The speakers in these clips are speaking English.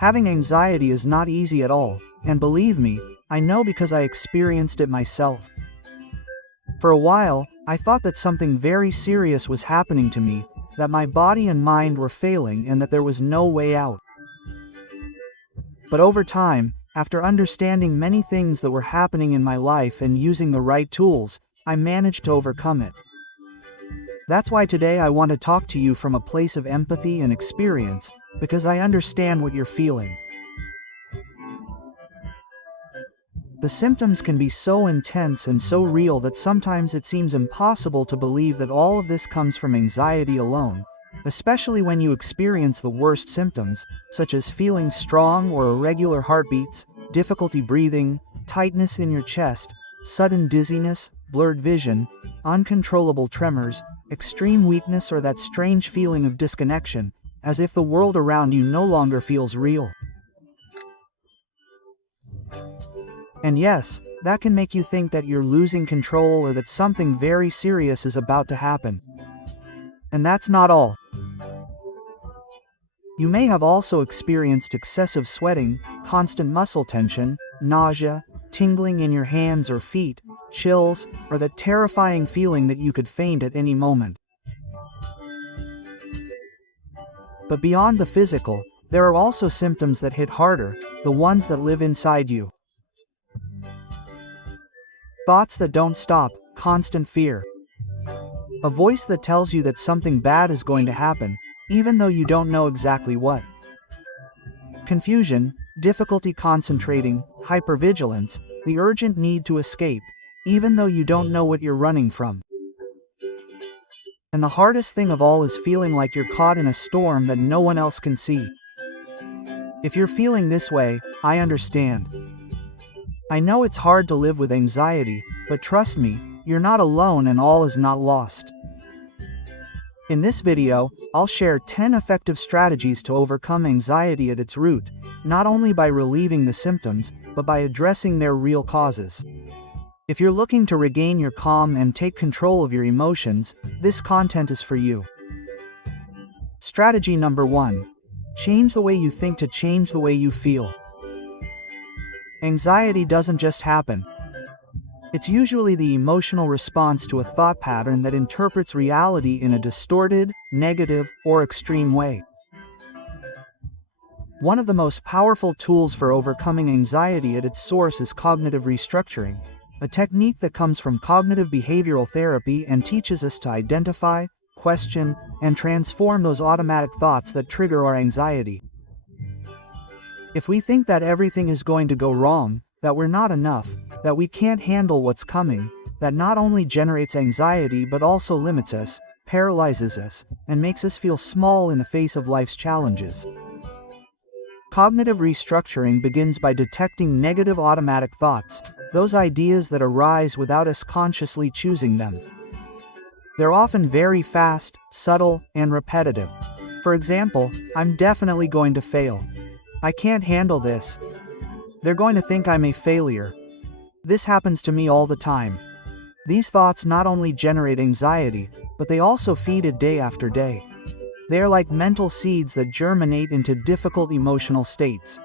Having anxiety is not easy at all, and believe me, I know because I experienced it myself. For a while, I thought that something very serious was happening to me, that my body and mind were failing and that there was no way out. But over time, after understanding many things that were happening in my life and using the right tools, I managed to overcome it. That's why today I want to talk to you from a place of empathy and experience, because I understand what you're feeling. The symptoms can be so intense and so real that sometimes it seems impossible to believe that all of this comes from anxiety alone, especially when you experience the worst symptoms, such as feeling strong or irregular heartbeats, difficulty breathing, tightness in your chest, sudden dizziness, blurred vision, uncontrollable tremors, extreme weakness, or that strange feeling of disconnection, as if the world around you no longer feels real. And yes, that can make you think that you're losing control or that something very serious is about to happen. And that's not all. You may have also experienced excessive sweating, constant muscle tension, nausea, tingling in your hands or feet, chills, or that terrifying feeling that you could faint at any moment. But beyond the physical, there are also symptoms that hit harder, the ones that live inside you. Thoughts that don't stop, constant fear. A voice that tells you that something bad is going to happen, even though you don't know exactly what. Confusion, difficulty concentrating, hypervigilance, the urgent need to escape, even though you don't know what you're running from. And the hardest thing of all is feeling like you're caught in a storm that no one else can see. If you're feeling this way, I understand. I know it's hard to live with anxiety, but trust me, you're not alone and all is not lost. In this video, I'll share 10 effective strategies to overcome anxiety at its root, not only by relieving the symptoms, but by addressing their real causes. If you're looking to regain your calm and take control of your emotions, this content is for you. Strategy number 1. Change the way you think to change the way you feel. Anxiety doesn't just happen. It's usually the emotional response to a thought pattern that interprets reality in a distorted, negative, or extreme way. One of the most powerful tools for overcoming anxiety at its source is cognitive restructuring, a technique that comes from cognitive behavioral therapy and teaches us to identify, question, and transform those automatic thoughts that trigger our anxiety. If we think that everything is going to go wrong, that we're not enough, that we can't handle what's coming, that not only generates anxiety but also limits us, paralyzes us, and makes us feel small in the face of life's challenges. Cognitive restructuring begins by detecting negative automatic thoughts, those ideas that arise without us consciously choosing them. They're often very fast, subtle, and repetitive. For example, I'm definitely going to fail. I can't handle this. They're going to think I'm a failure. This happens to me all the time. These thoughts not only generate anxiety, but they also feed it day after day. They are like mental seeds that germinate into difficult emotional states.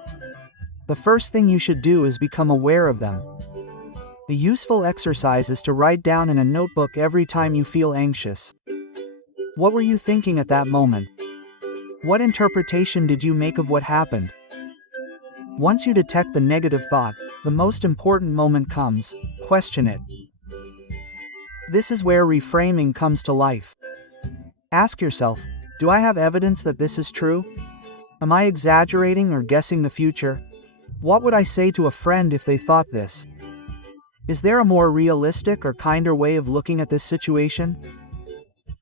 The first thing you should do is become aware of them. A useful exercise is to write down in a notebook every time you feel anxious. What were you thinking at that moment? What interpretation did you make of what happened? Once you detect the negative thought, the most important moment comes: question it. This is where reframing comes to life. Ask yourself, do I have evidence that this is true? Am I exaggerating or guessing the future? What would I say to a friend if they thought this? Is there a more realistic or kinder way of looking at this situation?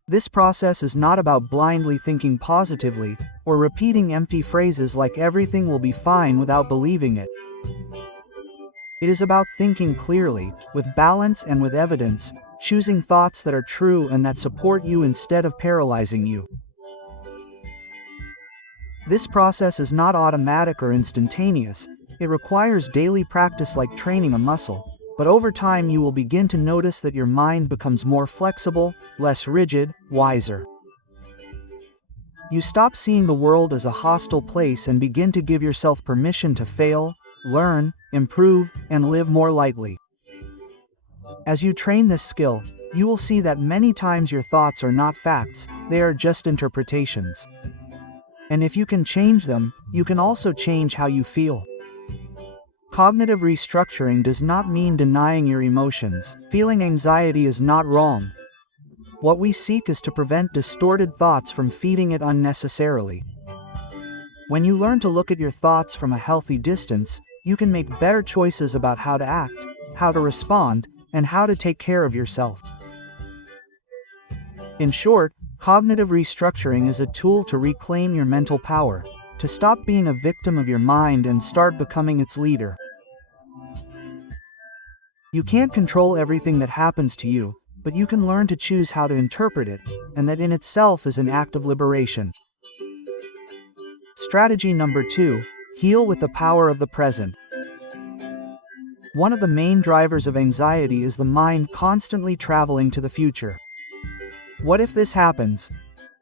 This process is not about blindly thinking positively, or repeating empty phrases like everything will be fine without believing it. It is about thinking clearly, with balance and with evidence, choosing thoughts that are true and that support you instead of paralyzing you. This process is not automatic or instantaneous. It requires daily practice like training a muscle. But over time you will begin to notice that your mind becomes more flexible, less rigid, wiser. You stop seeing the world as a hostile place and begin to give yourself permission to fail, learn, improve, and live more lightly. As you train this skill, you will see that many times your thoughts are not facts, they are just interpretations. And if you can change them, you can also change how you feel. Cognitive restructuring does not mean denying your emotions. Feeling anxiety is not wrong. What we seek is to prevent distorted thoughts from feeding it unnecessarily. When you learn to look at your thoughts from a healthy distance, you can make better choices about how to act, how to respond, and how to take care of yourself. In short, cognitive restructuring is a tool to reclaim your mental power, to stop being a victim of your mind and start becoming its leader. You can't control everything that happens to you, but you can learn to choose how to interpret it, and that in itself is an act of liberation. Strategy number 2, heal with the power of the present. One of the main drivers of anxiety is the mind constantly traveling to the future. What if this happens?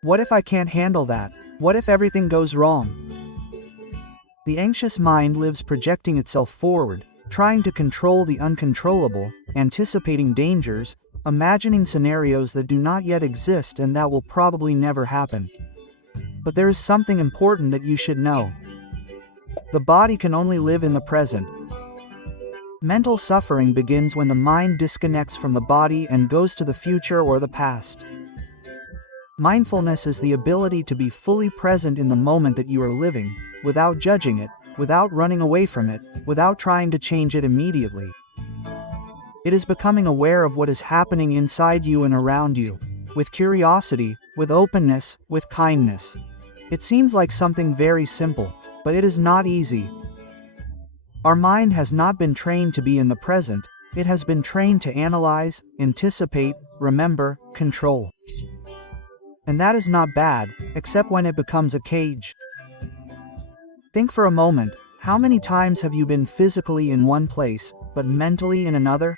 What if I can't handle that? What if everything goes wrong? The anxious mind lives projecting itself forward, trying to control the uncontrollable, anticipating dangers, imagining scenarios that do not yet exist and that will probably never happen. But there is something important that you should know. The body can only live in the present. Mental suffering begins when the mind disconnects from the body and goes to the future or the past. Mindfulness is the ability to be fully present in the moment that you are living, without judging it, without running away from it, without trying to change it immediately. It is becoming aware of what is happening inside you and around you, with curiosity, with openness, with kindness. It seems like something very simple, but it is not easy. Our mind has not been trained to be in the present, it has been trained to analyze, anticipate, remember, control. And that is not bad, except when it becomes a cage. Think for a moment, how many times have you been physically in one place, but mentally in another?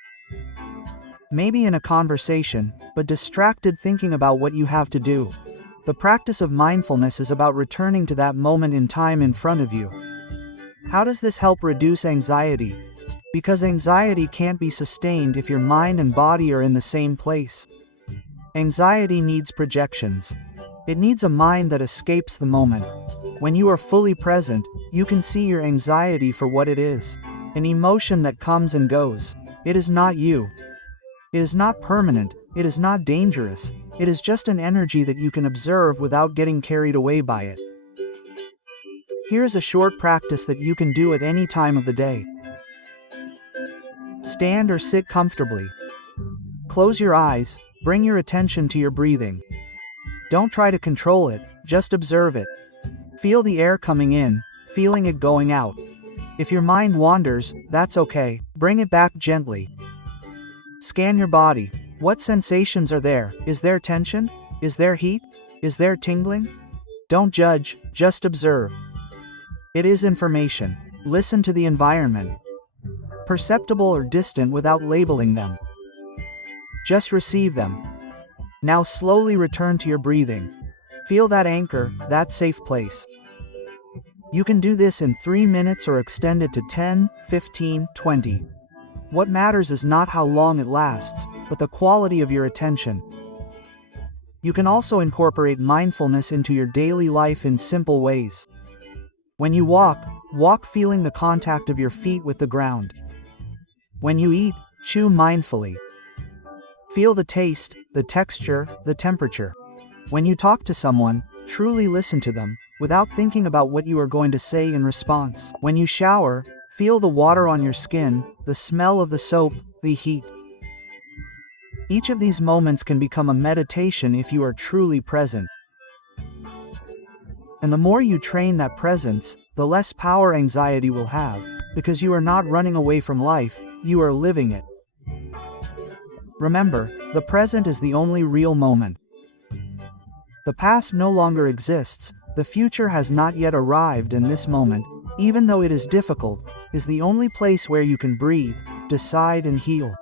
Maybe in a conversation, but distracted thinking about what you have to do. The practice of mindfulness is about returning to that moment in time in front of you. How does this help reduce anxiety? Because anxiety can't be sustained if your mind and body are in the same place. Anxiety needs projections. It needs a mind that escapes the moment. When you are fully present, you can see your anxiety for what it is. An emotion that comes and goes. It is not you. It is not permanent, it is not dangerous, it is just an energy that you can observe without getting carried away by it. Here's a short practice that you can do at any time of the day. Stand or sit comfortably. Close your eyes, bring your attention to your breathing. Don't try to control it, just observe it. Feel the air coming in, feeling it going out. If your mind wanders, that's okay, bring it back gently. Scan your body. What sensations are there? Is there tension? Is there heat? Is there tingling? Don't judge, just observe. It is information. Listen to the environment. Perceptible or distant without labeling them. Just receive them. Now slowly return to your breathing. Feel that anchor, that safe place. You can do this in 3 minutes or extend it to 10, 15, 20. What matters is not how long it lasts, but the quality of your attention. You can also incorporate mindfulness into your daily life in simple ways. When you walk, walk feeling the contact of your feet with the ground. When you eat, chew mindfully. Feel the taste, the texture, the temperature. When you talk to someone, truly listen to them, without thinking about what you are going to say in response. When you shower, feel the water on your skin, the smell of the soap, the heat. Each of these moments can become a meditation if you are truly present. And the more you train that presence, the less power anxiety will have, because you are not running away from life, you are living it. Remember, the present is the only real moment. The past no longer exists, the future has not yet arrived, and this moment, even though it is difficult, is the only place where you can breathe, decide, and heal.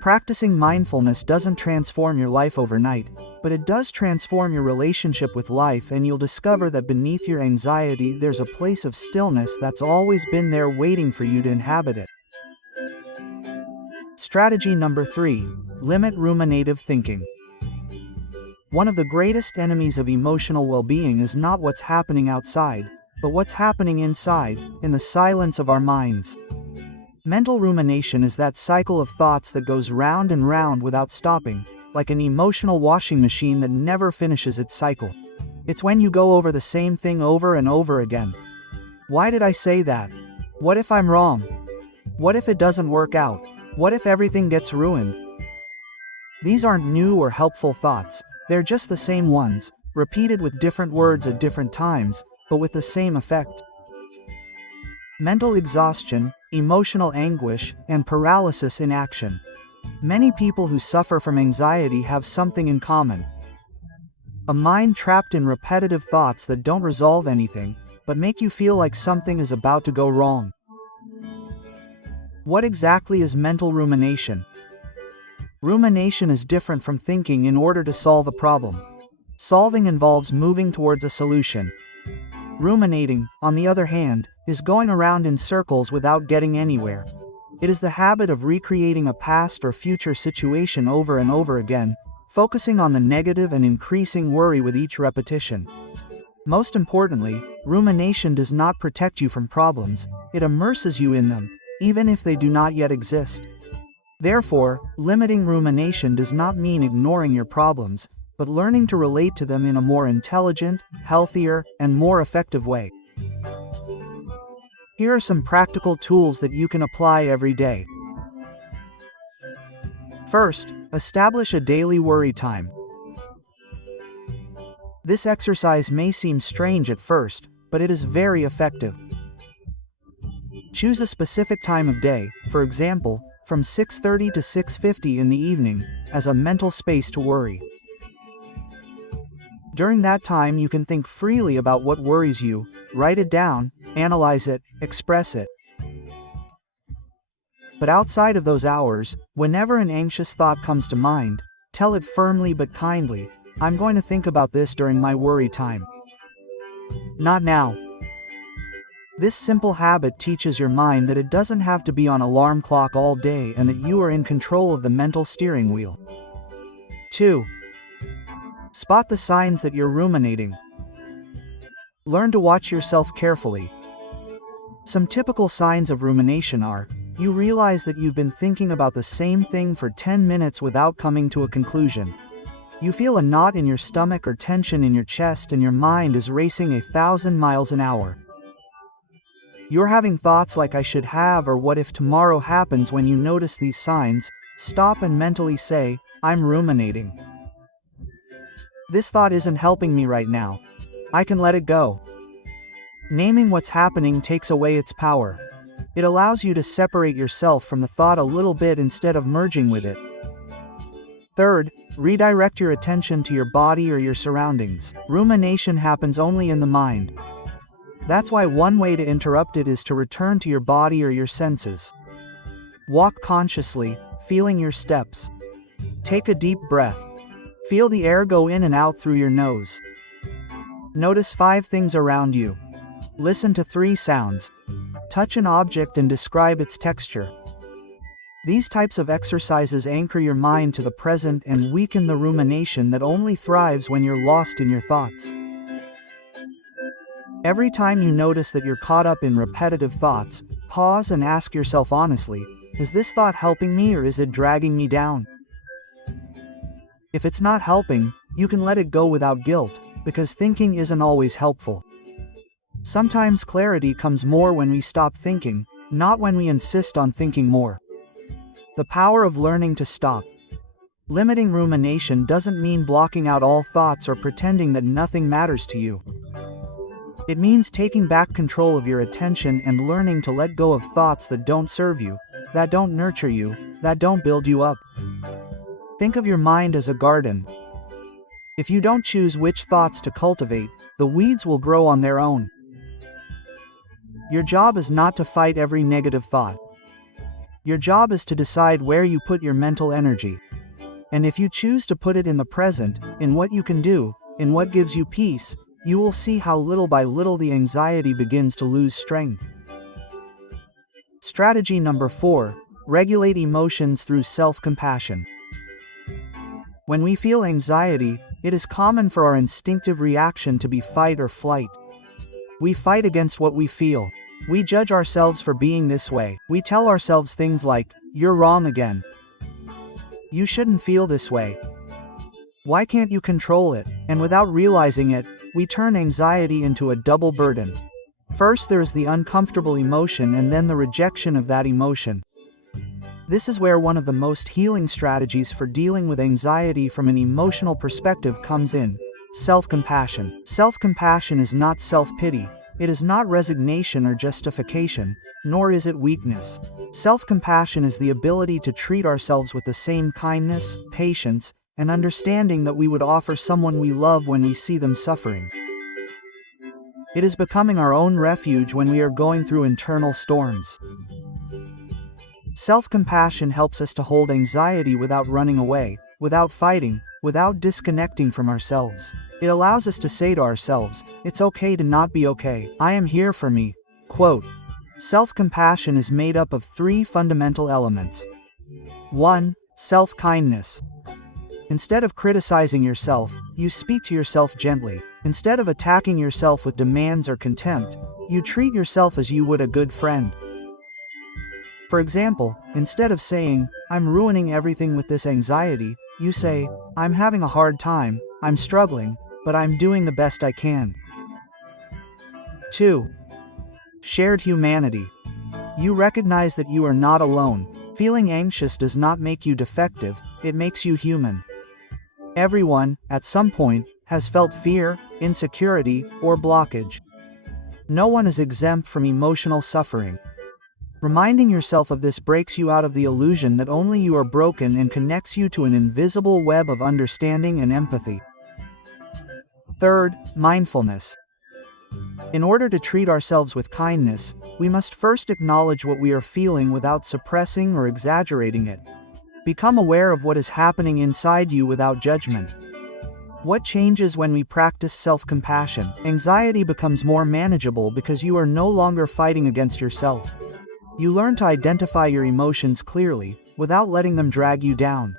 Practicing mindfulness doesn't transform your life overnight, but but it does transform your relationship with life, and you'll discover that beneath your anxiety there's a place of stillness that's always been there waiting for you to inhabit it. Strategy number 3. Limit ruminative thinking. One of the greatest enemies of emotional well-being is not what's happening outside, but what's happening inside, in the silence of our minds. Mental rumination is that cycle of thoughts that goes round and round without stopping, like an emotional washing machine that never finishes its cycle. It's when you go over the same thing over and over again. Why did I say that? What if I'm wrong? What if it doesn't work out? What if everything gets ruined? These aren't new or helpful thoughts, they're just the same ones, repeated with different words at different times, but with the same effect. Mental exhaustion, emotional anguish, and paralysis in action. Many people who suffer from anxiety have something in common. A mind trapped in repetitive thoughts that don't resolve anything, but make you feel like something is about to go wrong. What exactly is mental rumination? Rumination is different from thinking in order to solve a problem. Solving involves moving towards a solution. Ruminating, on the other hand, is going around in circles without getting anywhere. It is the habit of recreating a past or future situation over and over again, focusing on the negative and increasing worry with each repetition. Most importantly, rumination does not protect you from problems, it immerses you in them, even if they do not yet exist. Therefore, limiting rumination does not mean ignoring your problems, but learning to relate to them in a more intelligent, healthier, and more effective way. Here are some practical tools that you can apply every day. First, establish a daily worry time. This exercise may seem strange at first, but it is very effective. Choose a specific time of day, for example, from 6:30 to 6:50 in the evening, as a mental space to worry. During that time you can think freely about what worries you, write it down, analyze it, express it. But outside of those hours, whenever an anxious thought comes to mind, tell it firmly but kindly, "I'm going to think about this during my worry time. Not now." This simple habit teaches your mind that it doesn't have to be on alarm clock all day and that you are in control of the mental steering wheel. 2. Spot the signs that you're ruminating. Learn to watch yourself carefully. Some typical signs of rumination are: you realize that you've been thinking about the same thing for 10 minutes without coming to a conclusion. You feel a knot in your stomach or tension in your chest and your mind is racing 1,000 miles an hour. You're having thoughts like "I should have" or "what if tomorrow" happens. When you notice these signs, stop and mentally say, "I'm ruminating. This thought isn't helping me right now. I can let it go." Naming what's happening takes away its power. It allows you to separate yourself from the thought a little bit instead of merging with it. Third, redirect your attention to your body or your surroundings. Rumination happens only in the mind. That's why one way to interrupt it is to return to your body or your senses. Walk consciously, feeling your steps. Take a deep breath. Feel the air go in and out through your nose. Notice 5 things around you. Listen to 3 sounds. Touch an object and describe its texture. These types of exercises anchor your mind to the present and weaken the rumination that only thrives when you're lost in your thoughts. Every time you notice that you're caught up in repetitive thoughts, pause and ask yourself honestly, is this thought helping me or is it dragging me down? If it's not helping, you can let it go without guilt, because thinking isn't always helpful. Sometimes clarity comes more when we stop thinking, not when we insist on thinking more. The power of learning to stop. Limiting rumination doesn't mean blocking out all thoughts or pretending that nothing matters to you. It means taking back control of your attention and learning to let go of thoughts that don't serve you, that don't nurture you, that don't build you up. Think of your mind as a garden. If you don't choose which thoughts to cultivate, the weeds will grow on their own. Your job is not to fight every negative thought. Your job is to decide where you put your mental energy. And if you choose to put it in the present, in what you can do, in what gives you peace, you will see how little by little the anxiety begins to lose strength. Strategy number 4. Regulate emotions through self-compassion. When we feel anxiety, it is common for our instinctive reaction to be fight or flight. We fight against what we feel. We judge ourselves for being this way. We tell ourselves things like, "You're wrong again. You shouldn't feel this way. Why can't you control it?" And without realizing it, we turn anxiety into a double burden. First there is the uncomfortable emotion and then the rejection of that emotion. This is where one of the most healing strategies for dealing with anxiety from an emotional perspective comes in: self-compassion. Self-compassion is not self-pity. It is not resignation or justification, nor is it weakness. Self-compassion is the ability to treat ourselves with the same kindness, patience, and understanding that we would offer someone we love when we see them suffering. It is becoming our own refuge when we are going through internal storms. Self-compassion helps us to hold anxiety without running away, without fighting, without disconnecting from ourselves. It allows us to say to ourselves, "It's okay to not be okay. I am here for me." Quote. Self-compassion is made up of 3 fundamental elements. 1. Self-kindness. Instead of criticizing yourself, you speak to yourself gently. Instead of attacking yourself with demands or contempt, you treat yourself as you would a good friend. For example, instead of saying, "I'm ruining everything with this anxiety," you say, "I'm having a hard time, I'm struggling, but I'm doing the best I can." 2. Shared humanity. You recognize that you are not alone. Feeling anxious does not make you defective, it makes you human. Everyone, at some point, has felt fear, insecurity, or blockage. No one is exempt from emotional suffering. Reminding yourself of this breaks you out of the illusion that only you are broken and connects you to an invisible web of understanding and empathy. 3. Mindfulness. In order to treat ourselves with kindness, we must first acknowledge what we are feeling without suppressing or exaggerating it. Become aware of what is happening inside you without judgment. What changes when we practice self-compassion? Anxiety becomes more manageable because you are no longer fighting against yourself. You learn to identify your emotions clearly, without letting them drag you down.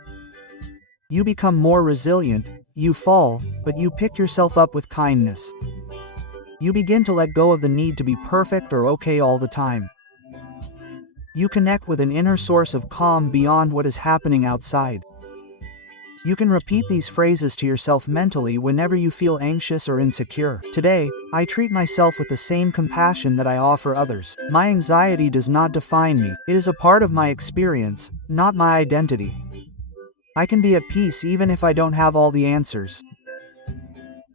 You become more resilient. You fall, but you pick yourself up with kindness. You begin to let go of the need to be perfect or okay all the time. You connect with an inner source of calm beyond what is happening outside. You can repeat these phrases to yourself mentally whenever you feel anxious or insecure. Today, I treat myself with the same compassion that I offer others. My anxiety does not define me. It is a part of my experience, not my identity. I can be at peace even if I don't have all the answers.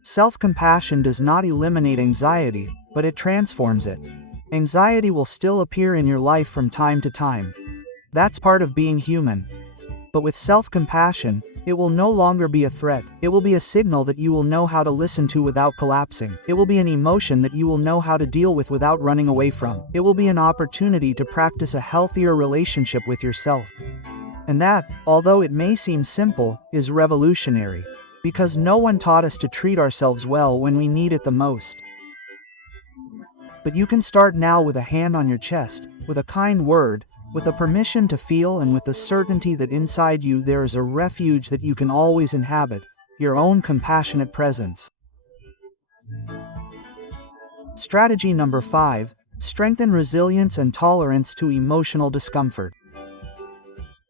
Self-compassion does not eliminate anxiety, but it transforms it. Anxiety will still appear in your life from time to time. That's part of being human. But with self-compassion, it will no longer be a threat. It will be a signal that you will know how to listen to without collapsing. It will be an emotion that you will know how to deal with without running away from. It will be an opportunity to practice a healthier relationship with yourself. And that, although it may seem simple, is revolutionary. Because no one taught us to treat ourselves well when we need it the most. But you can start now with a hand on your chest, with a kind word, with the permission to feel, and with the certainty that inside you there is a refuge that you can always inhabit, your own compassionate presence. Strategy number 5. Strengthen resilience and tolerance to emotional discomfort.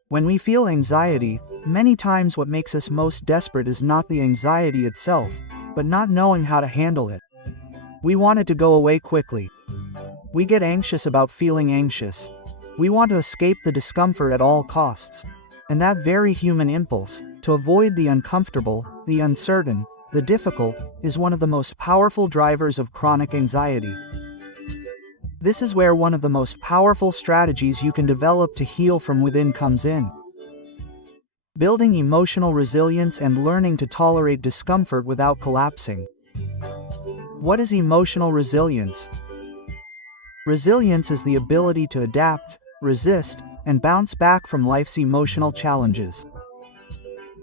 When we feel anxiety, many times what makes us most desperate is not the anxiety itself, but not knowing how to handle it. We want it to go away quickly. We get anxious about feeling anxious. We want to escape the discomfort at all costs. And that very human impulse, to avoid the uncomfortable, the uncertain, the difficult, is one of the most powerful drivers of chronic anxiety. This is where one of the most powerful strategies you can develop to heal from within comes in. Building emotional resilience and learning to tolerate discomfort without collapsing. What is emotional resilience? Resilience is the ability to adapt, resist, and bounce back from life's emotional challenges.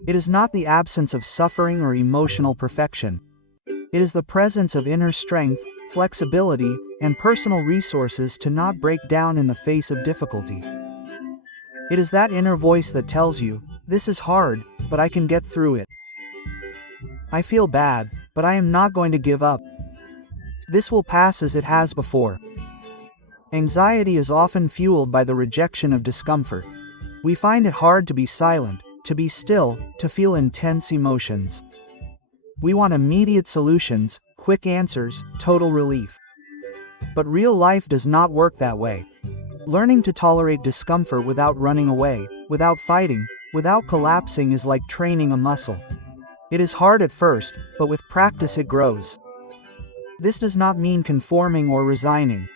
It is not the absence of suffering or emotional perfection. It is the presence of inner strength, flexibility, and personal resources to not break down in the face of difficulty. It is that inner voice that tells you, "This is hard, but I can get through it. I feel bad, but I am not going to give up. This will pass as it has before." Anxiety is often fueled by the rejection of discomfort. We find it hard to be silent, to be still, to feel intense emotions. We want immediate solutions, quick answers, total relief. But real life does not work that way. Learning to tolerate discomfort without running away, without fighting, without collapsing is like training a muscle. It is hard at first, but with practice it grows. This does not mean conforming or resigning.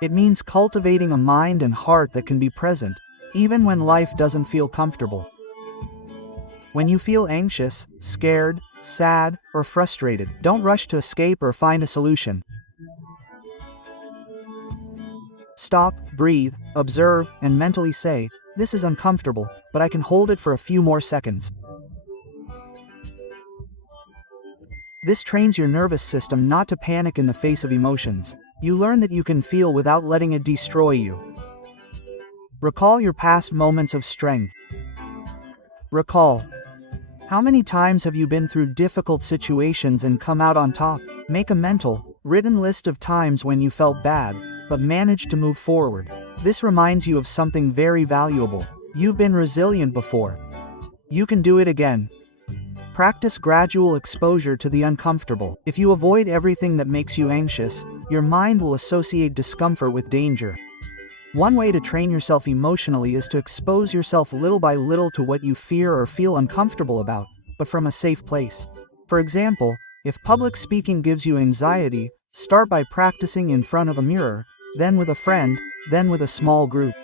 It means cultivating a mind and heart that can be present, even when life doesn't feel comfortable. When you feel anxious, scared, sad, or frustrated, don't rush to escape or find a solution. Stop, breathe, observe, and mentally say, "This is uncomfortable, but I can hold it for a few more seconds." This trains your nervous system not to panic in the face of emotions. You learn that you can feel without letting it destroy you. Recall your past moments of strength. Recall. How many times have you been through difficult situations and come out on top? Make a mental, written list of times when you felt bad, but managed to move forward. This reminds you of something very valuable. You've been resilient before. You can do it again. Practice gradual exposure to the uncomfortable. If you avoid everything that makes you anxious, your mind will associate discomfort with danger. One way to train yourself emotionally is to expose yourself little by little to what you fear or feel uncomfortable about, but from a safe place. For example, if public speaking gives you anxiety, start by practicing in front of a mirror, then with a friend, then with a small group.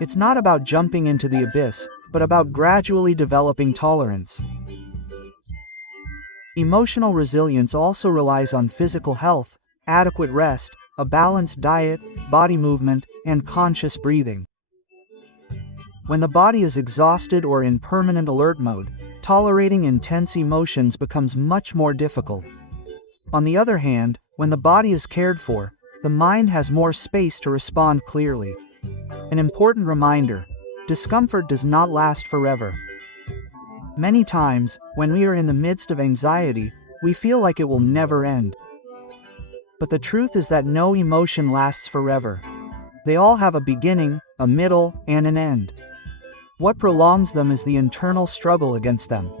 It's not about jumping into the abyss, but about gradually developing tolerance. Emotional resilience also relies on physical health, adequate rest, a balanced diet, body movement, and conscious breathing. When the body is exhausted or in permanent alert mode, tolerating intense emotions becomes much more difficult. On the other hand, when the body is cared for, the mind has more space to respond clearly. An important reminder: discomfort does not last forever. Many times, when we are in the midst of anxiety, we feel like it will never end. But the truth is that no emotion lasts forever. They all have a beginning, a middle, and an end. What prolongs them is the internal struggle against them.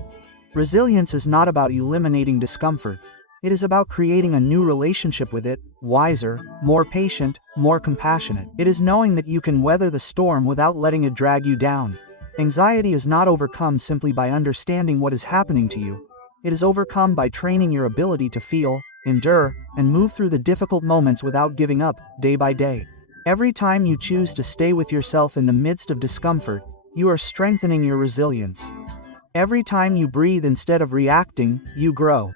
Resilience is not about eliminating discomfort. It is about creating a new relationship with it, wiser, more patient, more compassionate. It is knowing that you can weather the storm without letting it drag you down. Anxiety is not overcome simply by understanding what is happening to you. It is overcome by training your ability to feel, endure, and move through the difficult moments without giving up, day by day. Every time you choose to stay with yourself in the midst of discomfort, you are strengthening your resilience. Every time you breathe instead of reacting, you grow.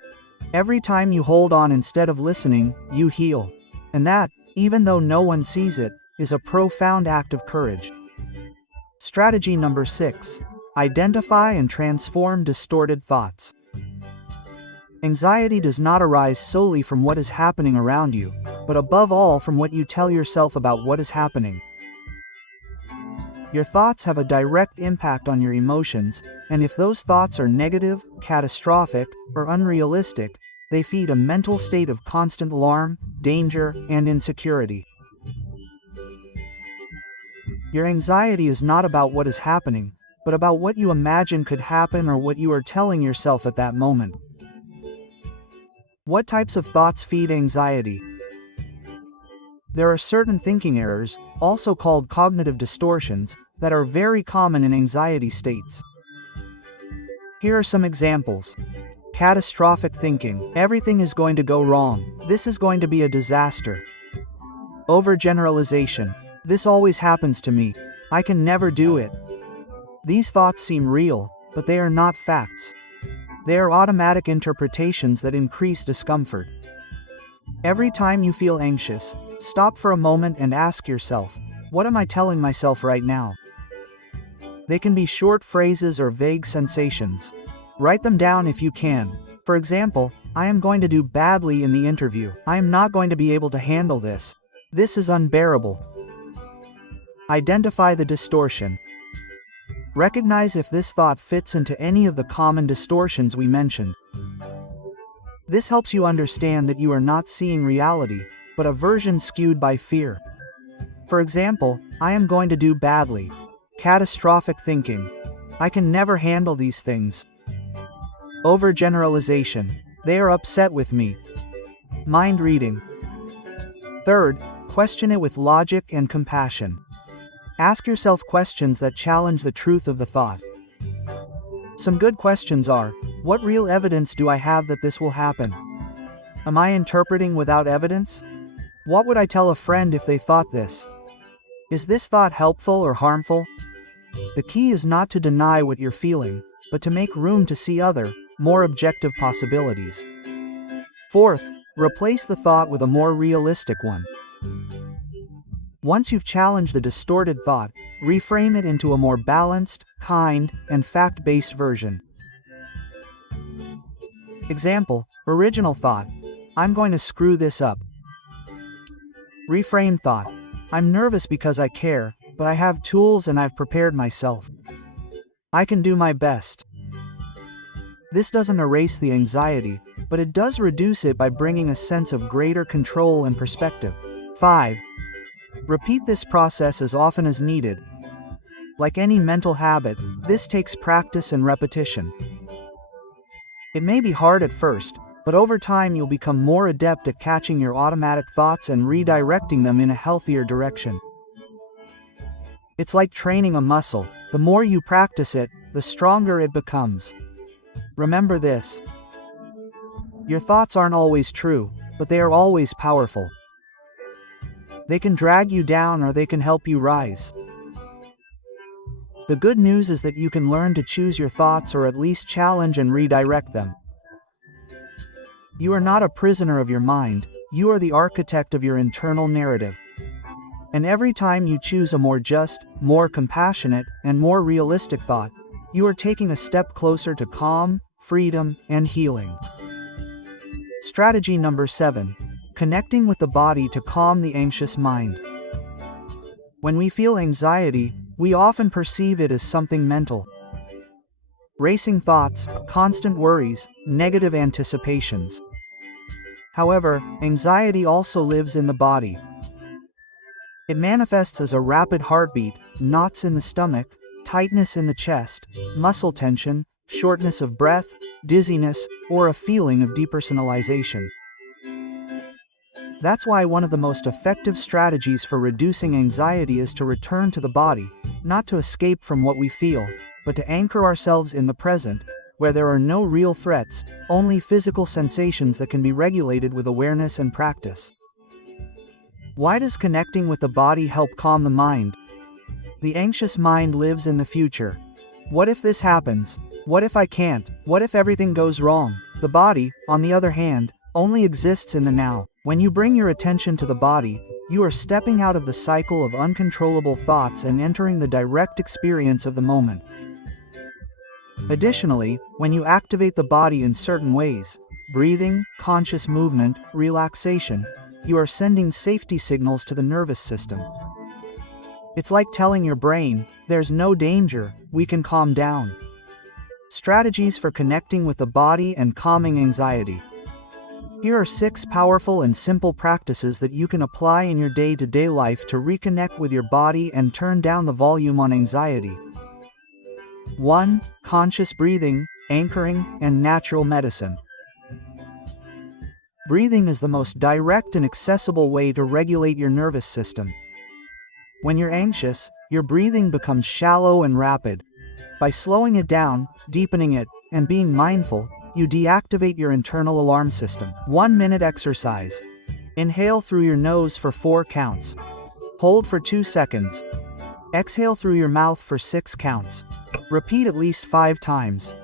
Every time you hold on instead of listening, you heal. And that, even though no one sees it, is a profound act of courage. Strategy number 6. Identify and transform distorted thoughts. Anxiety does not arise solely from what is happening around you, but above all from what you tell yourself about what is happening. Your thoughts have a direct impact on your emotions, and if those thoughts are negative, catastrophic, or unrealistic, they feed a mental state of constant alarm, danger, and insecurity. Your anxiety is not about what is happening, but about what you imagine could happen or what you are telling yourself at that moment. What types of thoughts feed anxiety? There are certain thinking errors, also called cognitive distortions, that are very common in anxiety states. Here are some examples. Catastrophic thinking. Everything is going to go wrong. This is going to be a disaster. Overgeneralization. This always happens to me. I can never do it. These thoughts seem real, but they are not facts. They are automatic interpretations that increase discomfort. Every time you feel anxious, stop for a moment and ask yourself, what am I telling myself right now? They can be short phrases or vague sensations. Write them down if you can. For example, I am going to do badly in the interview. I am not going to be able to handle this. This is unbearable. Identify the distortion. Recognize if this thought fits into any of the common distortions we mentioned. This helps you understand that you are not seeing reality, but a version skewed by fear. For example, I am going to do badly. Catastrophic thinking. I can never handle these things. Overgeneralization. They are upset with me. Mind reading. Third, question it with logic and compassion. Ask yourself questions that challenge the truth of the thought. Some good questions are, what real evidence do I have that this will happen? Am I interpreting without evidence? What would I tell a friend if they thought this? Is this thought helpful or harmful? The key is not to deny what you're feeling, but to make room to see other, more objective possibilities. Fourth, replace the thought with a more realistic one. Once you've challenged the distorted thought, reframe it into a more balanced, kind, and fact-based version. Example, original thought, I'm going to screw this up. Reframe thought, I'm nervous because I care, but I have tools and I've prepared myself. I can do my best. This doesn't erase the anxiety, but it does reduce it by bringing a sense of greater control and perspective. 5. Repeat this process as often as needed. Like any mental habit, this takes practice and repetition. It may be hard at first, but over time you'll become more adept at catching your automatic thoughts and redirecting them in a healthier direction. It's like training a muscle. The more you practice it, the stronger it becomes. Remember this. Your thoughts aren't always true, but they are always powerful. They can drag you down or they can help you rise. The good news is that you can learn to choose your thoughts or at least challenge and redirect them. You are not a prisoner of your mind, you are the architect of your internal narrative. And every time you choose a more just, more compassionate, and more realistic thought, you are taking a step closer to calm, freedom, and healing. Strategy number 7. Connecting with the body to calm the anxious mind. When we feel anxiety, we often perceive it as something mental. Racing thoughts, constant worries, negative anticipations. However, anxiety also lives in the body. It manifests as a rapid heartbeat, knots in the stomach, tightness in the chest, muscle tension, shortness of breath, dizziness, or a feeling of depersonalization. That's why one of the most effective strategies for reducing anxiety is to return to the body, not to escape from what we feel, but to anchor ourselves in the present, where there are no real threats, only physical sensations that can be regulated with awareness and practice. Why does connecting with the body help calm the mind? The anxious mind lives in the future. What if this happens? What if I can't? What if everything goes wrong? The body, on the other hand, only exists in the now. When you bring your attention to the body, you are stepping out of the cycle of uncontrollable thoughts and entering the direct experience of the moment. Additionally, when you activate the body in certain ways, breathing, conscious movement, relaxation, you are sending safety signals to the nervous system. It's like telling your brain, there's no danger, we can calm down. Strategies for connecting with the body and calming anxiety. Here are 6 powerful and simple practices that you can apply in your day-to-day life to reconnect with your body and turn down the volume on anxiety. 1. Conscious breathing, anchoring, and natural medicine. Breathing is the most direct and accessible way to regulate your nervous system. When you're anxious, your breathing becomes shallow and rapid. By slowing it down, deepening it, and being mindful, you deactivate your internal alarm system. 1-minute exercise. Inhale through your nose for 4 counts. Hold for 2 seconds. Exhale through your mouth for 6 counts. Repeat at least 5 times.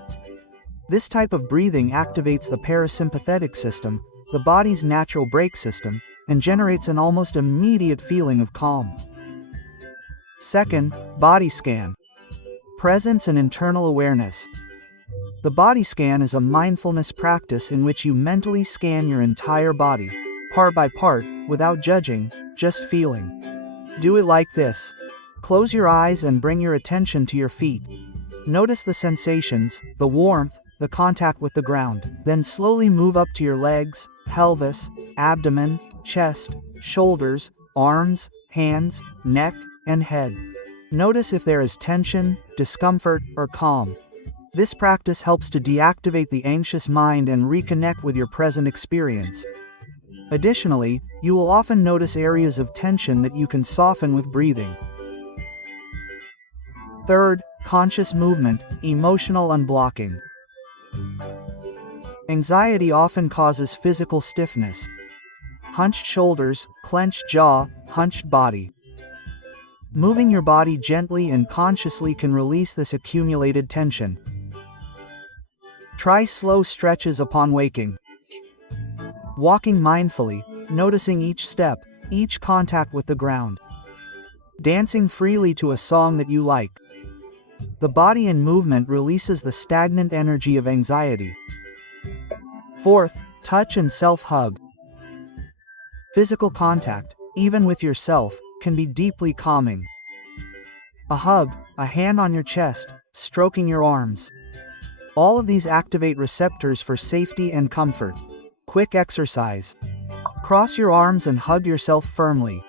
This type of breathing activates the parasympathetic system, the body's natural brake system, and generates an almost immediate feeling of calm. 2nd, body scan. Presence and internal awareness. The body scan is a mindfulness practice in which you mentally scan your entire body, part by part, without judging, just feeling. Do it like this. Close your eyes and bring your attention to your feet. Notice the sensations, the warmth, the contact with the ground. Then slowly move up to your legs, pelvis, abdomen, chest, shoulders, arms, hands, neck, and head. Notice if there is tension, discomfort, or calm. This practice helps to deactivate the anxious mind and reconnect with your present experience. Additionally, you will often notice areas of tension that you can soften with breathing. Third, conscious movement, emotional unblocking. Anxiety often causes physical stiffness. Hunched shoulders, clenched jaw, hunched body. Moving your body gently and consciously can release this accumulated tension. Try slow stretches upon waking. Walking mindfully, noticing each step, each contact with the ground. Dancing freely to a song that you like. The body in movement releases the stagnant energy of anxiety. Fourth, touch and self-hug. Physical contact, even with yourself, can be deeply calming. A hug, a hand on your chest, stroking your arms. All of these activate receptors for safety and comfort. Quick exercise. Cross your arms and hug yourself firmly.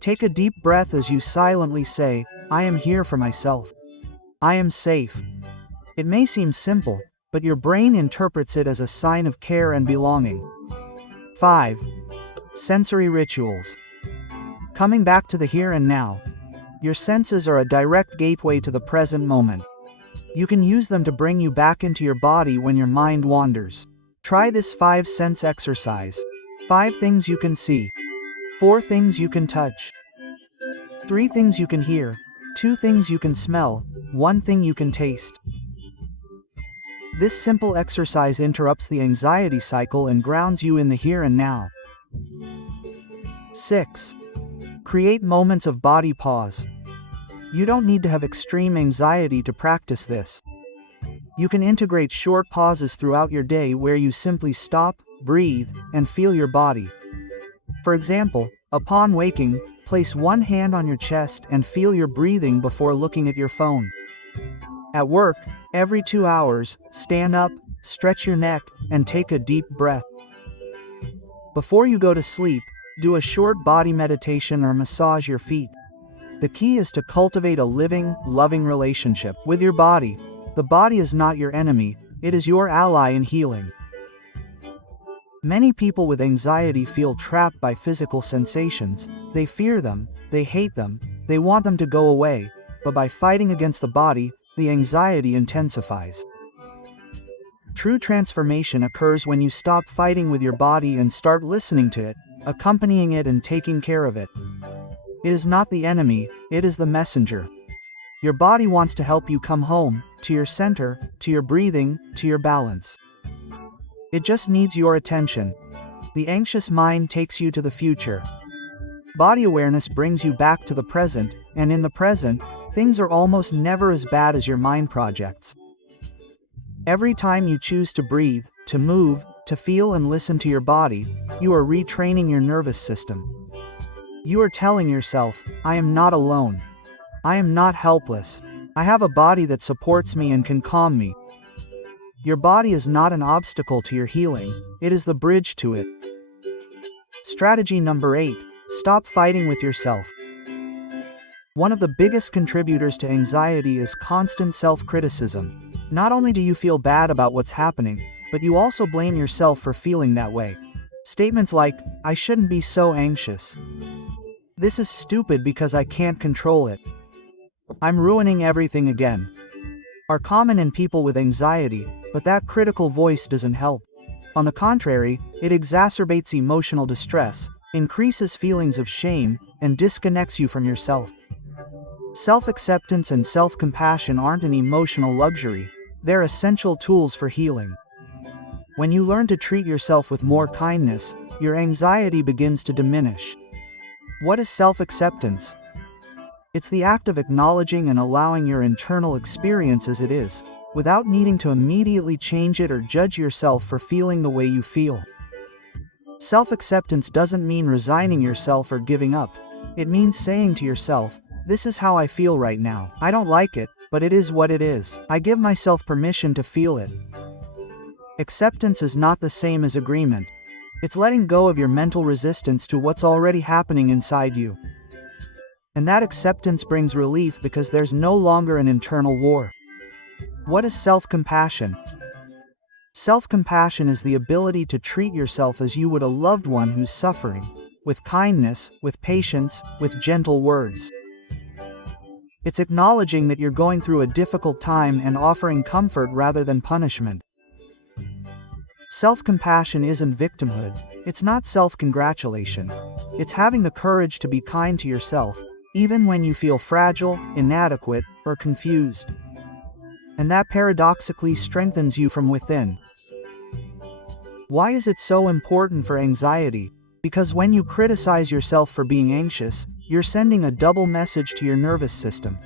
Take a deep breath as you silently say, "I am here for myself. I am safe." It may seem simple, but your brain interprets it as a sign of care and belonging. 5. Sensory rituals. Coming back to the here and now. Your senses are a direct gateway to the present moment. You can use them to bring you back into your body when your mind wanders. Try this 5-sense exercise. 5 things you can see. 4 things you can touch. 3 things you can hear. 2 things you can smell. 1 thing you can taste. This simple exercise interrupts the anxiety cycle and grounds you in the here and now. 6. Create moments of body pause. You don't need to have extreme anxiety to practice this. You can integrate short pauses throughout your day where you simply stop, breathe, and feel your body. For example, upon waking, place one hand on your chest and feel your breathing before looking at your phone. At work, every 2 hours, stand up, stretch your neck, and take a deep breath. Before you go to sleep, do a short body meditation or massage your feet. The key is to cultivate a living, loving relationship with your body. The body is not your enemy, it is your ally in healing. Many people with anxiety feel trapped by physical sensations. They fear them, they hate them, they want them to go away, but by fighting against the body, the anxiety intensifies. True transformation occurs when you stop fighting with your body and start listening to it, accompanying it and taking care of it. It is not the enemy, it is the messenger. Your body wants to help you come home, to your center, to your breathing, to your balance. It just needs your attention. The anxious mind takes you to the future. Body awareness brings you back to the present, and in the present, things are almost never as bad as your mind projects. Every time you choose to breathe, to move, to feel and listen to your body, you are retraining your nervous system. You are telling yourself, I am not alone. I am not helpless. I have a body that supports me and can calm me. Your body is not an obstacle to your healing, it is the bridge to it. Strategy number 8, stop fighting with yourself. One of the biggest contributors to anxiety is constant self-criticism. Not only do you feel bad about what's happening, but you also blame yourself for feeling that way. Statements like, I shouldn't be so anxious. This is stupid because I can't control it. I'm ruining everything again. Are common in people with anxiety, but that critical voice doesn't help. On the contrary, it exacerbates emotional distress, increases feelings of shame, and disconnects you from yourself. Self-acceptance and self-compassion aren't an emotional luxury, they're essential tools for healing. When you learn to treat yourself with more kindness, your anxiety begins to diminish. What is self-acceptance? It's the act of acknowledging and allowing your internal experience as it is, without needing to immediately change it or judge yourself for feeling the way you feel. Self-acceptance doesn't mean resigning yourself or giving up. It means saying to yourself, "This is how I feel right now. I don't like it, but it is what it is. I give myself permission to feel it." Acceptance is not the same as agreement. It's letting go of your mental resistance to what's already happening inside you. And that acceptance brings relief because there's no longer an internal war. What is self-compassion? Self-compassion is the ability to treat yourself as you would a loved one who's suffering, with kindness, with patience, with gentle words. It's acknowledging that you're going through a difficult time and offering comfort rather than punishment. Self-compassion isn't victimhood, it's not self-congratulation. It's having the courage to be kind to yourself, even when you feel fragile, inadequate, or confused. And that paradoxically strengthens you from within. Why is it so important for anxiety? Because when you criticize yourself for being anxious, you're sending a double message to your nervous system.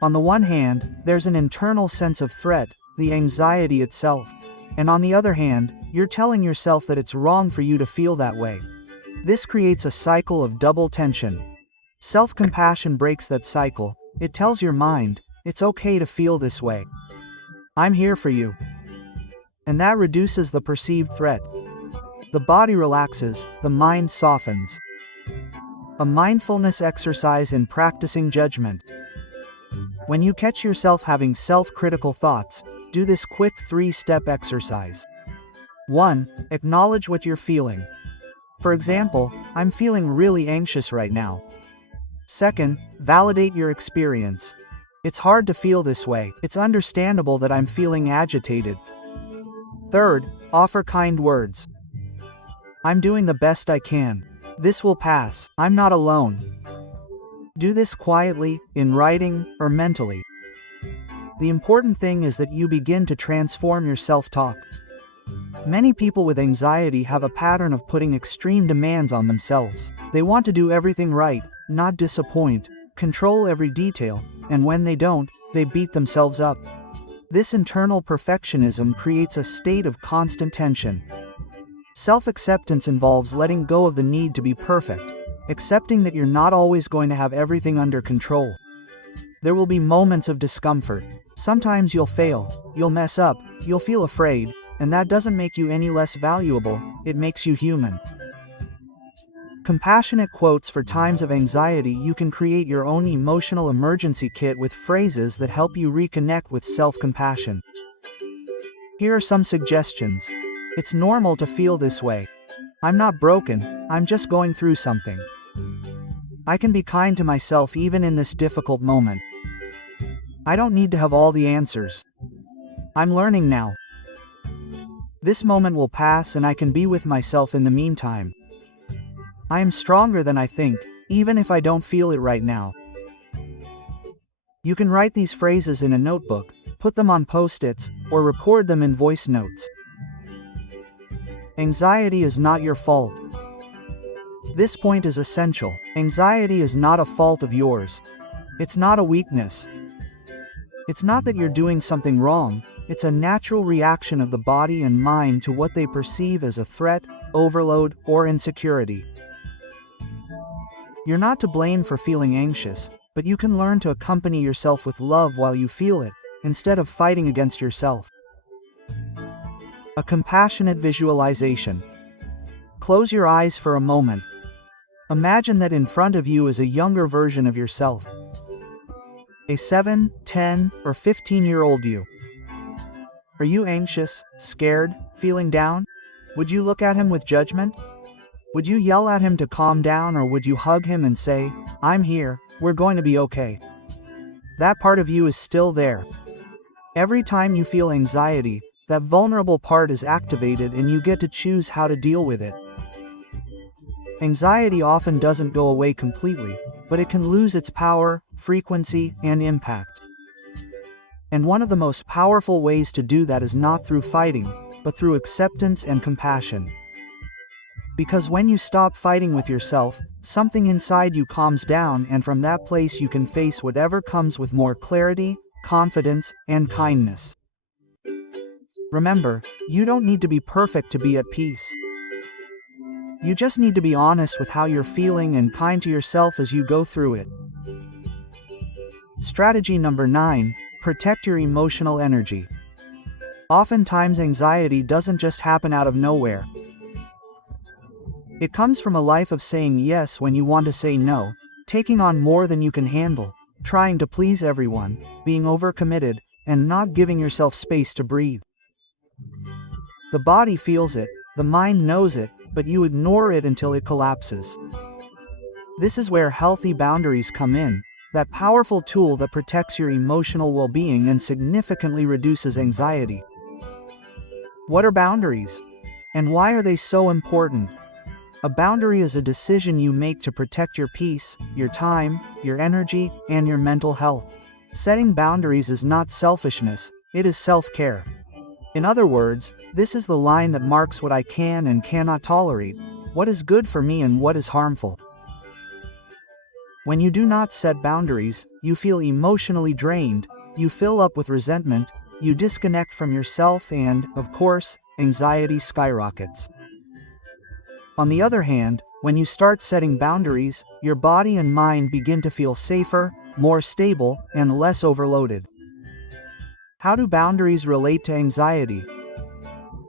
On the one hand, there's an internal sense of threat, the anxiety itself. And on the other hand, you're telling yourself that it's wrong for you to feel that way. This creates a cycle of double tension. Self-compassion breaks that cycle. It tells your mind, it's okay to feel this way. I'm here for you. And that reduces the perceived threat. The body relaxes, the mind softens. A mindfulness exercise in practicing judgment. When you catch yourself having self-critical thoughts, do this quick 3-step exercise. 1. Acknowledge what you're feeling. For example, I'm feeling really anxious right now. 2. Validate your experience. It's hard to feel this way. It's understandable that I'm feeling agitated. 3. Offer kind words. I'm doing the best I can. This will pass. I'm not alone. Do this quietly, in writing, or mentally. The important thing is that you begin to transform your self-talk. Many people with anxiety have a pattern of putting extreme demands on themselves. They want to do everything right, not disappoint, control every detail, and when they don't, they beat themselves up. This internal perfectionism creates a state of constant tension. Self-acceptance involves letting go of the need to be perfect, accepting that you're not always going to have everything under control. There will be moments of discomfort. Sometimes you'll fail, you'll mess up, you'll feel afraid, and that doesn't make you any less valuable, it makes you human. Compassionate quotes for times of anxiety. You can create your own emotional emergency kit with phrases that help you reconnect with self-compassion. Here are some suggestions. It's normal to feel this way. I'm not broken, I'm just going through something. I can be kind to myself even in this difficult moment. I don't need to have all the answers. I'm learning now. This moment will pass and I can be with myself in the meantime. I am stronger than I think, even if I don't feel it right now. You can write these phrases in a notebook, put them on post-its, or record them in voice notes. Anxiety is not your fault. This point is essential. Anxiety is not a fault of yours. It's not a weakness. It's not that you're doing something wrong, it's a natural reaction of the body and mind to what they perceive as a threat, overload, or insecurity. You're not to blame for feeling anxious, but you can learn to accompany yourself with love while you feel it, instead of fighting against yourself. A compassionate visualization. Close your eyes for a moment. Imagine that in front of you is a younger version of yourself. A 7, 10, or 15-year-old you. Are you anxious, scared, feeling down? Would you look at him with judgment? Would you yell at him to calm down, or would you hug him and say, "I'm here, we're going to be okay"? That part of you is still there. Every time you feel anxiety, that vulnerable part is activated and you get to choose how to deal with it. Anxiety often doesn't go away completely, but it can lose its power, frequency, and impact. And one of the most powerful ways to do that is not through fighting, but through acceptance and compassion. Because when you stop fighting with yourself, something inside you calms down, and from that place you can face whatever comes with more clarity, confidence, and kindness. Remember, you don't need to be perfect to be at peace. You just need to be honest with how you're feeling and kind to yourself as you go through it. Strategy number 9, protect your emotional energy. Oftentimes anxiety doesn't just happen out of nowhere. It comes from a life of saying yes when you want to say no, taking on more than you can handle, trying to please everyone, being overcommitted, and not giving yourself space to breathe. The body feels it, the mind knows it, but you ignore it until it collapses. This is where healthy boundaries come in, that powerful tool that protects your emotional well-being and significantly reduces anxiety. What are boundaries? And why are they so important? A boundary is a decision you make to protect your peace, your time, your energy, and your mental health. Setting boundaries is not selfishness, it is self-care. In other words, this is the line that marks what I can and cannot tolerate, what is good for me and what is harmful. When you do not set boundaries, you feel emotionally drained, you fill up with resentment, you disconnect from yourself, and, of course, anxiety skyrockets. On the other hand, when you start setting boundaries, your body and mind begin to feel safer, more stable, and less overloaded. How do boundaries relate to anxiety?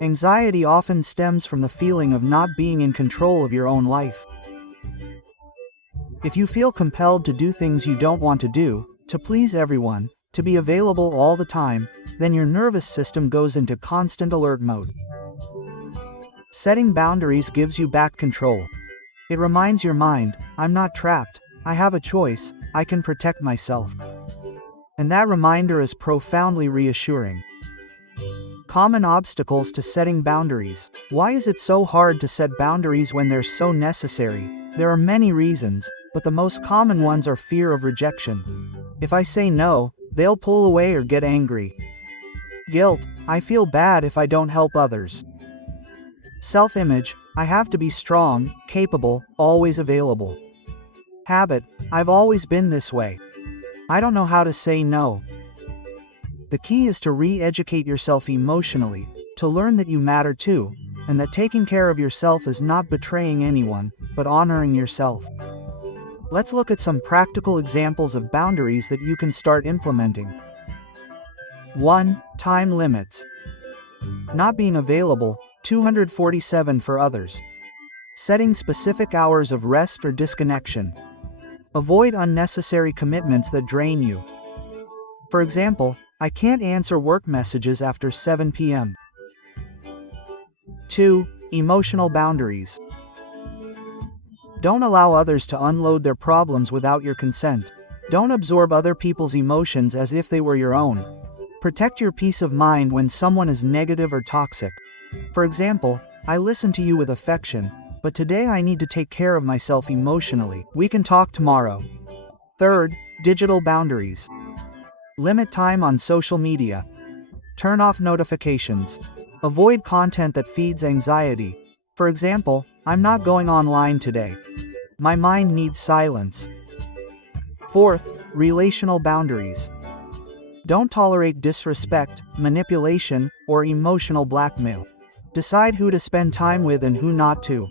Anxiety often stems from the feeling of not being in control of your own life. If you feel compelled to do things you don't want to do, to please everyone, to be available all the time, then your nervous system goes into constant alert mode. Setting boundaries gives you back control. It reminds your mind, I'm not trapped, I have a choice, I can protect myself. And that reminder is profoundly reassuring. Common obstacles to setting boundaries. Why is it so hard to set boundaries when they're so necessary? There are many reasons, but the most common ones are fear of rejection. If I say no, they'll pull away or get angry. Guilt, I feel bad if I don't help others. Self-image, I have to be strong, capable, always available. Habit, I've always been this way. I don't know how to say no. The key is to re-educate yourself emotionally, to learn that you matter too, and that taking care of yourself is not betraying anyone, but honoring yourself. Let's look at some practical examples of boundaries that you can start implementing. 1. Time limits. Not being available, 247 for others. Setting specific hours of rest or disconnection. Avoid unnecessary commitments that drain you. For example, I can't answer work messages after 7 p.m. 2. Emotional boundaries. Don't allow others to unload their problems without your consent. Don't absorb other people's emotions as if they were your own. Protect your peace of mind when someone is negative or toxic. For example, I listen to you with affection, but today I need to take care of myself emotionally. We can talk tomorrow. 3. Digital boundaries. Limit time on social media. Turn off notifications. Avoid content that feeds anxiety. For example, I'm not going online today. My mind needs silence. 4. Relational boundaries. Don't tolerate disrespect, manipulation, or emotional blackmail. Decide who to spend time with and who not to.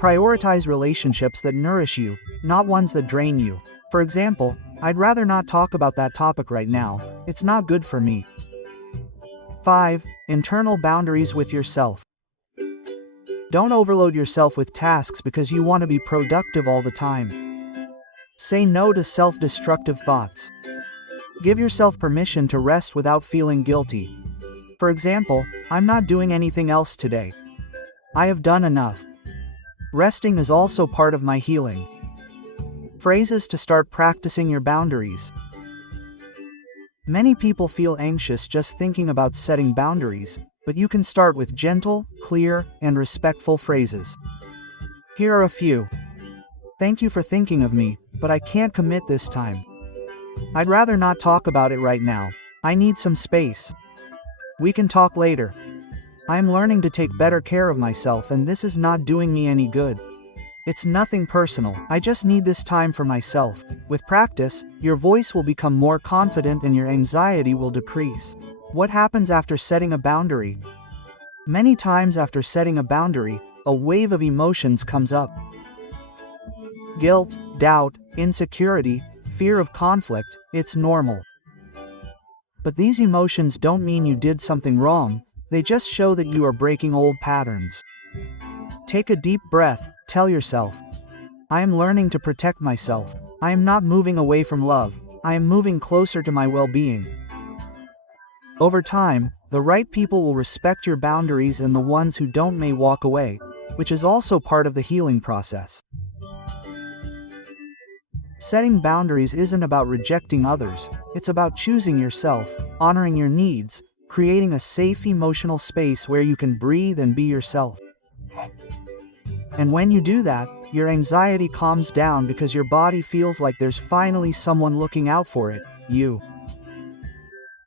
Prioritize relationships that nourish you, not ones that drain you. For example, I'd rather not talk about that topic right now, it's not good for me. 5. Internal boundaries with yourself. Don't overload yourself with tasks because you want to be productive all the time. Say no to self-destructive thoughts. Give yourself permission to rest without feeling guilty. For example, I'm not doing anything else today. I have done enough. Resting is also part of my healing. Phrases to start practicing your boundaries. Many people feel anxious just thinking about setting boundaries, but you can start with gentle, clear, and respectful phrases. Here are a few. Thank you for thinking of me, but I can't commit this time. I'd rather not talk about it right now. I need some space. We can talk later. I am learning to take better care of myself, and this is not doing me any good. It's nothing personal, I just need this time for myself. With practice, your voice will become more confident and your anxiety will decrease. What happens after setting a boundary? Many times after setting a boundary, a wave of emotions comes up. Guilt, doubt, insecurity, fear of conflict, it's normal. But these emotions don't mean you did something wrong, they just show that you are breaking old patterns. Take a deep breath, tell yourself, I am learning to protect myself. I am not moving away from love, I am moving closer to my well-being. Over time, the right people will respect your boundaries and the ones who don't may walk away, which is also part of the healing process. Setting boundaries isn't about rejecting others, it's about choosing yourself, honoring your needs, creating a safe emotional space where you can breathe and be yourself. And when you do that, your anxiety calms down because your body feels like there's finally someone looking out for it, you.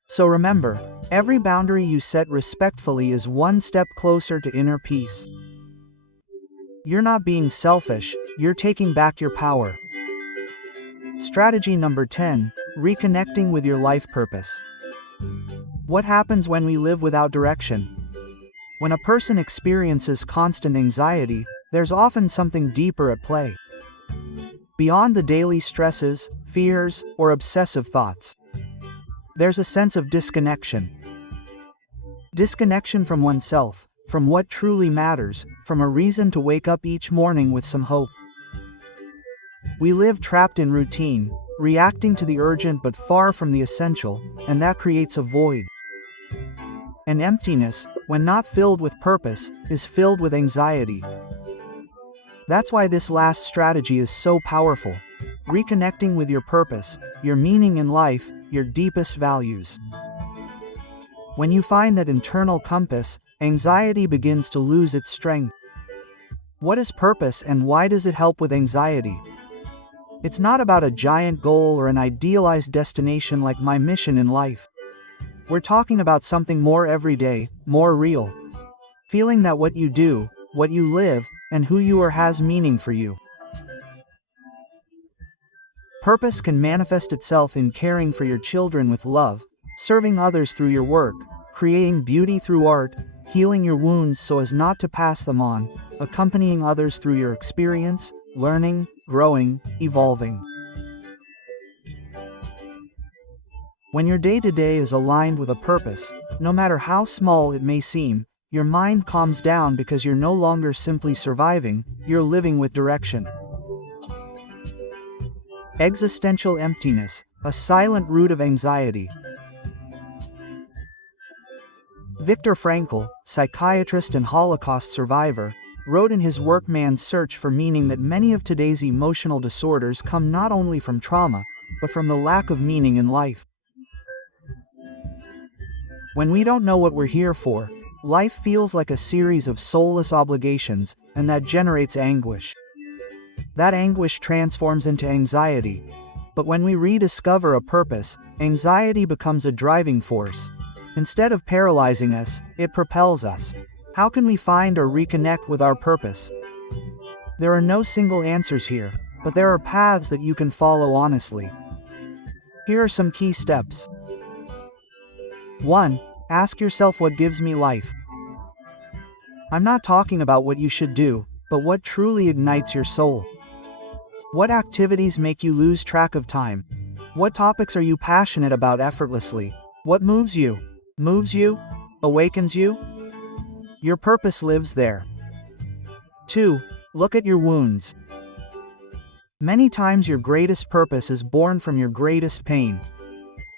So remember, every boundary you set respectfully is one step closer to inner peace. You're not being selfish, you're taking back your power. Strategy number 10, reconnecting with your life purpose. What happens when we live without direction? When a person experiences constant anxiety, there's often something deeper at play. Beyond the daily stresses, fears, or obsessive thoughts, there's a sense of disconnection. Disconnection from oneself, from what truly matters, from a reason to wake up each morning with some hope. We live trapped in routine, reacting to the urgent but far from the essential, and that creates a void. An emptiness, when not filled with purpose, is filled with anxiety. That's why this last strategy is so powerful. Reconnecting with your purpose, your meaning in life, your deepest values. When you find that internal compass, anxiety begins to lose its strength. What is purpose and why does it help with anxiety? It's not about a giant goal or an idealized destination like my mission in life. We're talking about something more everyday, more real. Feeling that what you do, what you live, and who you are has meaning for you. Purpose can manifest itself in caring for your children with love, serving others through your work, creating beauty through art, healing your wounds so as not to pass them on, accompanying others through your experience, learning, growing, evolving. When your day-to-day is aligned with a purpose, no matter how small it may seem, your mind calms down because you're no longer simply surviving, you're living with direction. Existential emptiness, a silent root of anxiety. Viktor Frankl, psychiatrist and Holocaust survivor, wrote in his work Man's Search for Meaning that many of today's emotional disorders come not only from trauma, but from the lack of meaning in life. When we don't know what we're here for, life feels like a series of soulless obligations, and that generates anguish. That anguish transforms into anxiety. But when we rediscover a purpose, anxiety becomes a driving force. Instead of paralyzing us, it propels us. How can we find or reconnect with our purpose? There are no single answers here, but there are paths that you can follow honestly. Here are some key steps. 1. Ask yourself what gives me life. I'm not talking about what you should do, but what truly ignites your soul. What activities make you lose track of time? What topics are you passionate about effortlessly? What moves you? Moves you? Awakens you? Your purpose lives there. 2. Look at your wounds. Many times your greatest purpose is born from your greatest pain.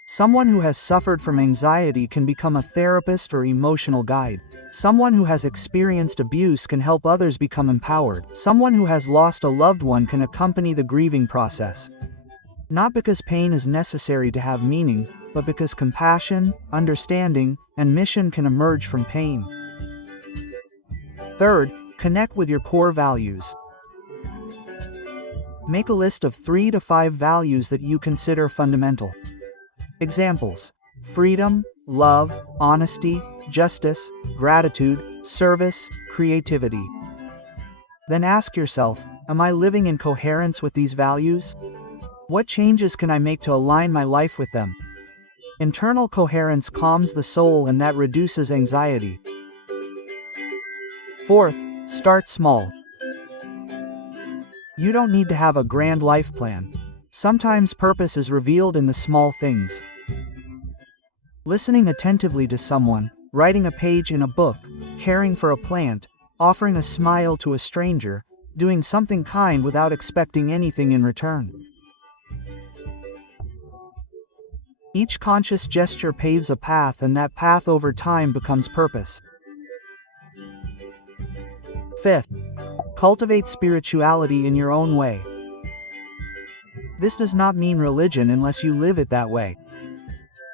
Someone who has suffered from anxiety can become a therapist or emotional guide. Someone who has experienced abuse can help others become empowered. Someone who has lost a loved one can accompany the grieving process. Not because pain is necessary to have meaning, but because compassion, understanding, and mission can emerge from pain. 3. Connect with your core values. Make a list of 3 to 5 values that you consider fundamental. Examples: freedom, love, honesty, justice, gratitude, service, creativity. Then ask yourself, am I living in coherence with these values? What changes can I make to align my life with them? Internal coherence calms the soul and that reduces anxiety. Fourth, start small. You don't need to have a grand life plan. Sometimes purpose is revealed in the small things. Listening attentively to someone, writing a page in a book, caring for a plant, offering a smile to a stranger, doing something kind without expecting anything in return. Each conscious gesture paves a path, and that path over time becomes purpose. Fifth, cultivate spirituality in your own way. This does not mean religion unless you live it that way.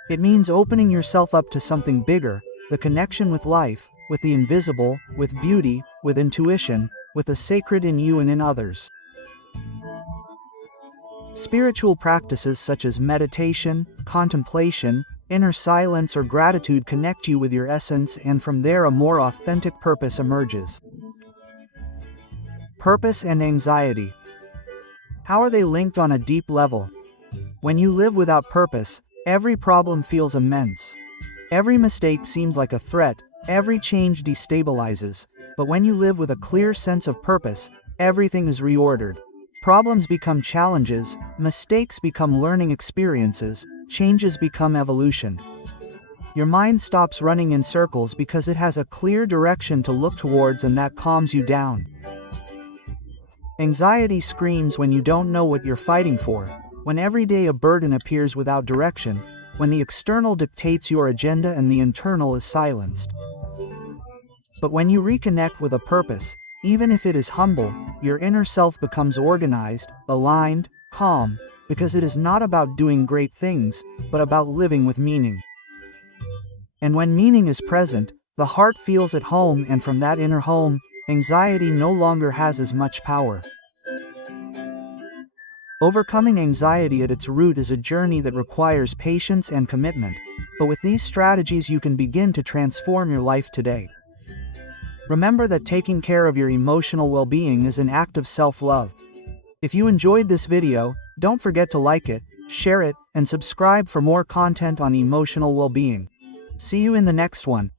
It means opening yourself up to something bigger, the connection with life, with the invisible, with beauty, with intuition, with the sacred in you and in others. Spiritual practices such as meditation, contemplation, inner silence, or gratitude connect you with your essence, and from there a more authentic purpose emerges. Purpose and anxiety. How are they linked on a deep level? When you live without purpose, every problem feels immense. Every mistake seems like a threat, every change destabilizes, but when you live with a clear sense of purpose, everything is reordered. Problems become challenges, mistakes become learning experiences, changes become evolution. Your mind stops running in circles because it has a clear direction to look towards, and that calms you down. Anxiety screams when you don't know what you're fighting for, when every day a burden appears without direction, when the external dictates your agenda and the internal is silenced. But when you reconnect with a purpose, even if it is humble, your inner self becomes organized, aligned, calm, because it is not about doing great things, but about living with meaning. And when meaning is present, the heart feels at home, and from that inner home, anxiety no longer has as much power. Overcoming anxiety at its root is a journey that requires patience and commitment, but with these strategies you can begin to transform your life today. Remember that taking care of your emotional well-being is an act of self-love. If you enjoyed this video, don't forget to like it, share it, and subscribe for more content on emotional well-being. See you in the next one.